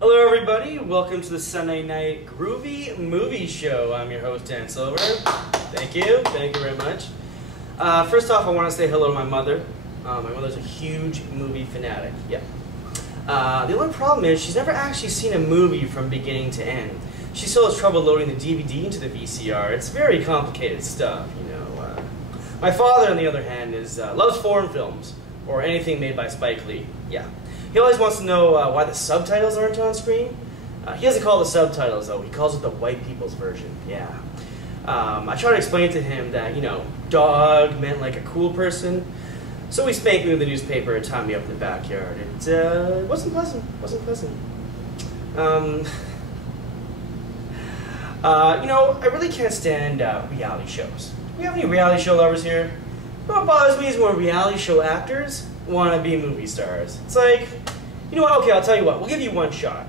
Hello everybody, welcome to the Sunday Night Groovy Movie Show. I'm your host, Dan Silver. Thank you very much. First off, I want to say hello to my mother. My mother's a huge movie fanatic, yeah. The only problem is she's never actually seen a movie from beginning to end. She still has trouble loading the DVD into the VCR. It's very complicated stuff, you know. My father, on the other hand, loves foreign films, or anything made by Spike Lee, yeah. He always wants to know why the subtitles aren't on screen. He doesn't call it the subtitles, though. He calls it the white people's version, yeah. I try to explain to him that, you know, dog meant like a cool person. So he spanked me with the newspaper and tied me up in the backyard. It wasn't pleasant, you know, I really can't stand reality shows. Do we have any reality show lovers here? What bothers me is when reality show actors want to be movie stars. It's like, you know what, okay, I'll tell you what, we'll give you one shot.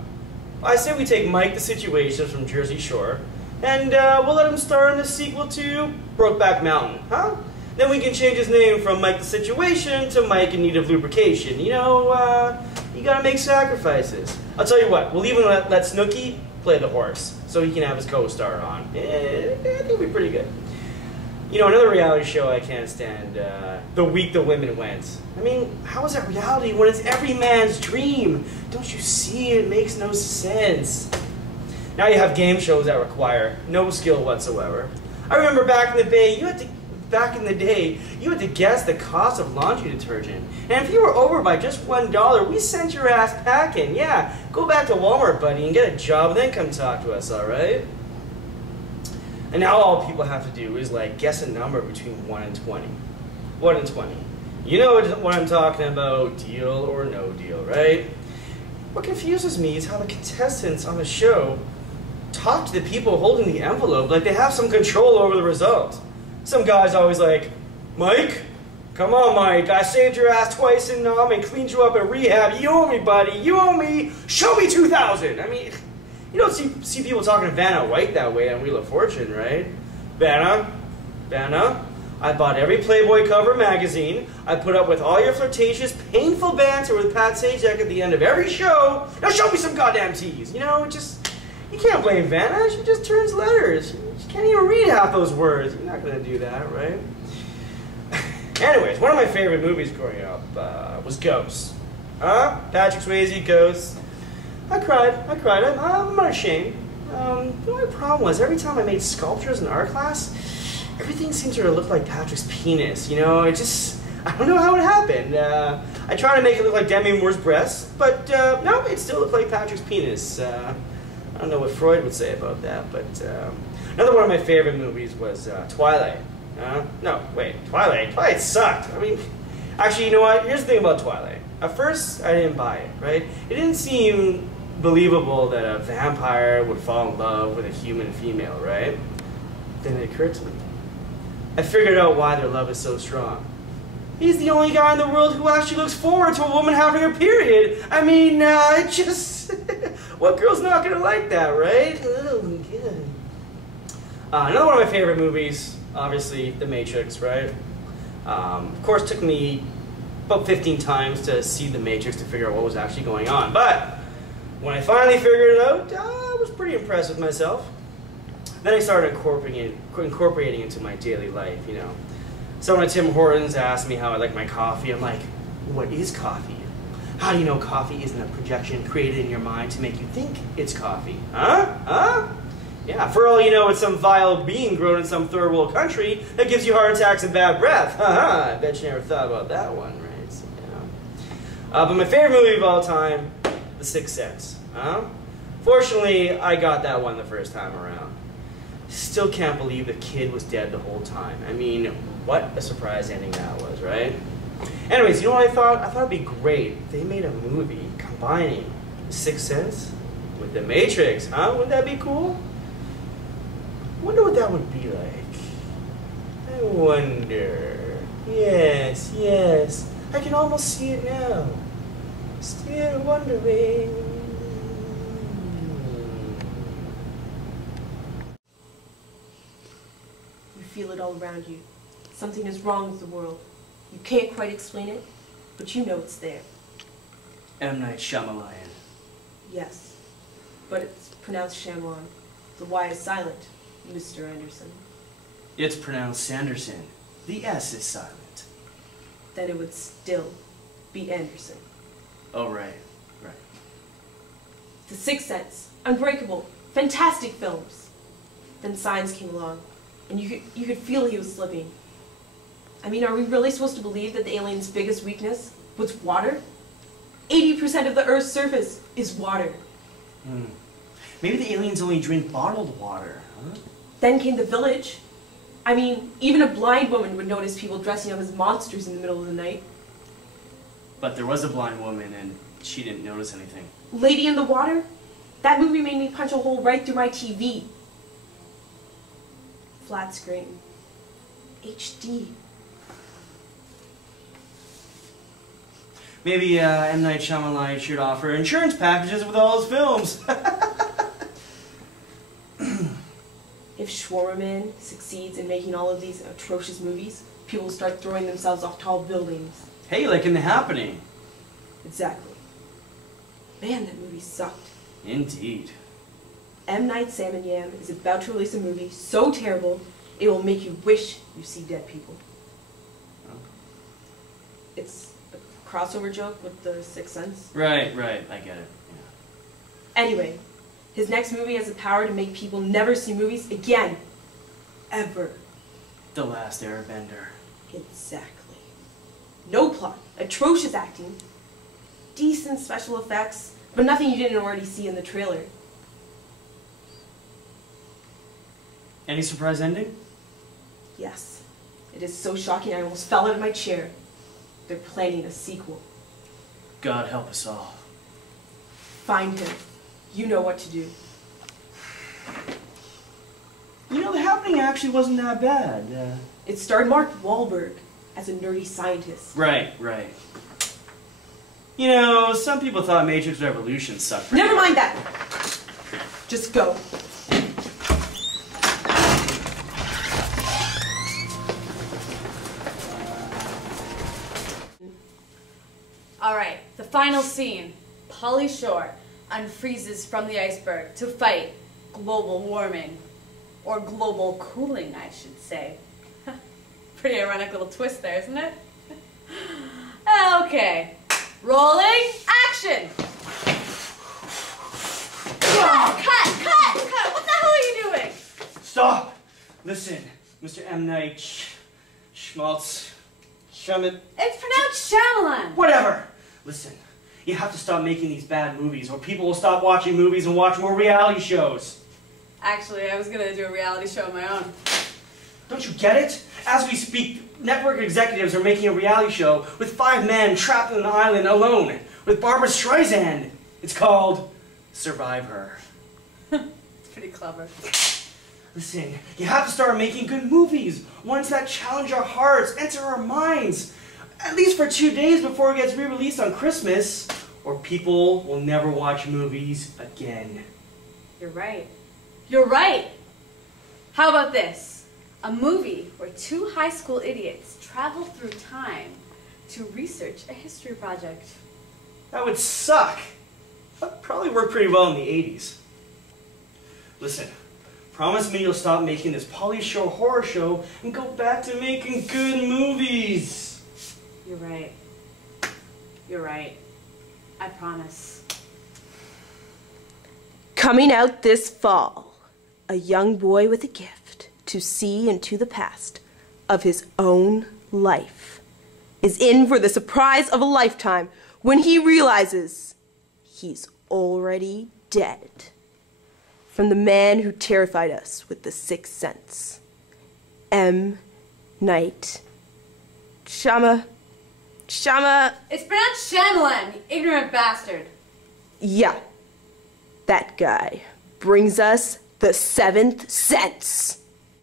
I say we take Mike the Situation from Jersey Shore, and we'll let him star in the sequel to Brokeback Mountain, huh? Then we can change his name from Mike the Situation to Mike in Need of Lubrication. You know, you gotta make sacrifices. I'll tell you what, we'll even let Snooki play the horse, so he can have his co-star on. I think it'll be pretty good. You know, another reality show I can't stand, The Week the Women Went. I mean, how is that reality when it's every man's dream? Don't you see? It makes no sense. Now you have game shows that require no skill whatsoever. I remember back in the day, you had to guess the cost of laundry detergent. And if you were over by just $1, we sent your ass packing. Yeah, go back to Walmart, buddy, and get a job, and then come talk to us, all right? And now all people have to do is like guess a number between 1 and 20. 1 and 20. You know what I'm talking about, deal or no deal, right? What confuses me is how the contestants on the show talk to the people holding the envelope like they have some control over the result. Some guy's always like, Mike, come on Mike, I saved your ass twice in Nam and cleaned you up at rehab. You owe me, buddy, you owe me, show me 2,000. I mean, you don't see people talking to Vanna White that way on Wheel of Fortune, right? Vanna, I bought every Playboy cover magazine. I put up with all your flirtatious, painful banter with Pat Sajak at the end of every show. Now show me some goddamn teas. You know, you can't blame Vanna. She just turns letters. She can't even read half those words. You're not going to do that, right? Anyways, one of my favorite movies growing up was Ghosts. Patrick Swayze, Ghosts. I cried. I'm not ashamed. The only problem was every time I made sculptures in art class, everything seemed to look like Patrick's penis. You know, I don't know how it happened. I tried to make it look like Demi Moore's breasts, but no, it still looked like Patrick's penis. I don't know what Freud would say about that, but another one of my favorite movies was Twilight. No, wait, Twilight sucked. I mean, actually, you know what? Here's the thing about Twilight. At first, I didn't buy it, right? It didn't seem believable that a vampire would fall in love with a human female, right? Then it occurred to me. I figured out why their love is so strong. He's the only guy in the world who actually looks forward to a woman having her period. I mean, what girl's not gonna like that, right? Oh, good. Another one of my favorite movies, obviously, The Matrix, right? Of course, it took me about 15 times to see The Matrix to figure out what was actually going on. But when I finally figured it out, I was pretty impressed with myself. Then I started incorporating it into my daily life, you know. Someone at Tim Hortons asked me how I like my coffee. I'm like, what is coffee? How do you know coffee isn't a projection created in your mind to make you think it's coffee? Huh? Yeah, for all you know, it's some vile being grown in some third world country that gives you heart attacks and bad breath. I bet you never thought about that one, right? So, you know. But my favorite movie of all time, The Sixth Sense. Fortunately, I got that one the first time around. Still can't believe the kid was dead the whole time. I mean, what a surprise ending that was, right? Anyways, you know what I thought? I thought it'd be great if they made a movie combining The Sixth Sense with The Matrix, huh? Wouldn't that be cool? I wonder what that would be like. I wonder. Yes. I can almost see it now. Still wondering. You feel it all around you. Something is wrong with the world. You can't quite explain it, but you know it's there. M. Night Shylamalan. Yes. but it's pronounced Shyamalan. The Y is silent, Mr. Anderson. It's pronounced Sanderson. The S is silent. Then it would still be Anderson. Oh, right. Right. The Sixth Sense, Unbreakable, fantastic films. Then Signs came along, and you could feel he was slipping. I mean, are we really supposed to believe that the alien's biggest weakness was water? 80% of the Earth's surface is water. Maybe the aliens only drink bottled water, huh? Then came The Village. I mean, even a blind woman would notice people dressing up as monsters in the middle of the night. But there was a blind woman, and she didn't notice anything. Lady in the Water? That movie made me punch a hole right through my TV. Flat screen. HD. Maybe M. Night Shyamalan should offer insurance packages with all his films. If Schwarman succeeds in making all of these atrocious movies, people will start throwing themselves off tall buildings. Hey, like in The Happening. Exactly. Man, that movie sucked. Indeed. M. Night Shyamalan is about to release a movie so terrible, it will make you wish you see dead people. Oh. It's a crossover joke with The Sixth Sense. Right, right, I get it. Yeah. Anyway, his next movie has the power to make people never see movies again. Ever. The Last Airbender. Exactly. No plot, atrocious acting, decent special effects, but nothing you didn't already see in the trailer. Any surprise ending? Yes. It is so shocking I almost fell out of my chair. They're planning a sequel. God help us all. Find him. You know what to do. You know, The Happening actually wasn't that bad. It starred Mark Wahlberg as a nerdy scientist. Right, right. You know, some people thought Matrix Revolutions sucked. Never mind that! Just go. Alright, the final scene. Pauly Shore unfreezes from the iceberg to fight global warming. Or global cooling, I should say. Pretty ironic little twist there, isn't it? Okay. Rolling action! Cut! What the hell are you doing? Stop! Listen, Mr. M. Night Schmaltz. Shyamalan. It's pronounced Shyamalan. Whatever! Listen, you have to stop making these bad movies, or people will stop watching movies and watch more reality shows. Actually, I was gonna do a reality show of my own. Don't you get it? As we speak, network executives are making a reality show with 5 men trapped on an island alone with Barbara Streisand. It's called Survivor. It's pretty clever. Listen, you have to start making good movies, ones that challenge our hearts, enter our minds, at least for 2 days before it gets re-released on Christmas, or people will never watch movies again. You're right. You're right! How about this? A movie where 2 high school idiots travel through time to research a history project. That would suck. That probably worked pretty well in the 80s. Listen, promise me you'll stop making this Pauly Shore horror show and go back to making good movies. You're right. You're right. I promise. Coming out this fall, a young boy with a gift to see into the past of his own life is in for the surprise of a lifetime when he realizes he's already dead. From the man who terrified us with The Sixth Sense, M. Night Shyamalan. It's pronounced Shyamalan, you ignorant bastard. Yeah, that guy brings us The Seventh Sense.